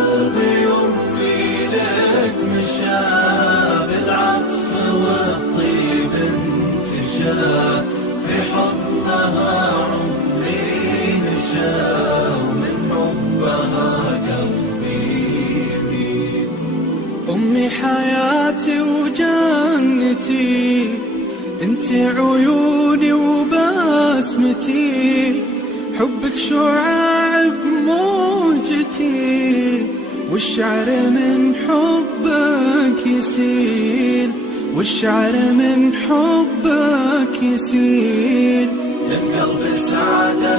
قلبي أمي لك مشى، بالعطف والطيب انتشى، في حضنها عمري نشا، ومن حبها قلبي يميل. أمي حياتي وجنتي، انت عيوني وبسمتي، حبك شعاع بموجتي، والشعر من حبك يسيل، والشعر من حبك يسيل. للقلب سعادة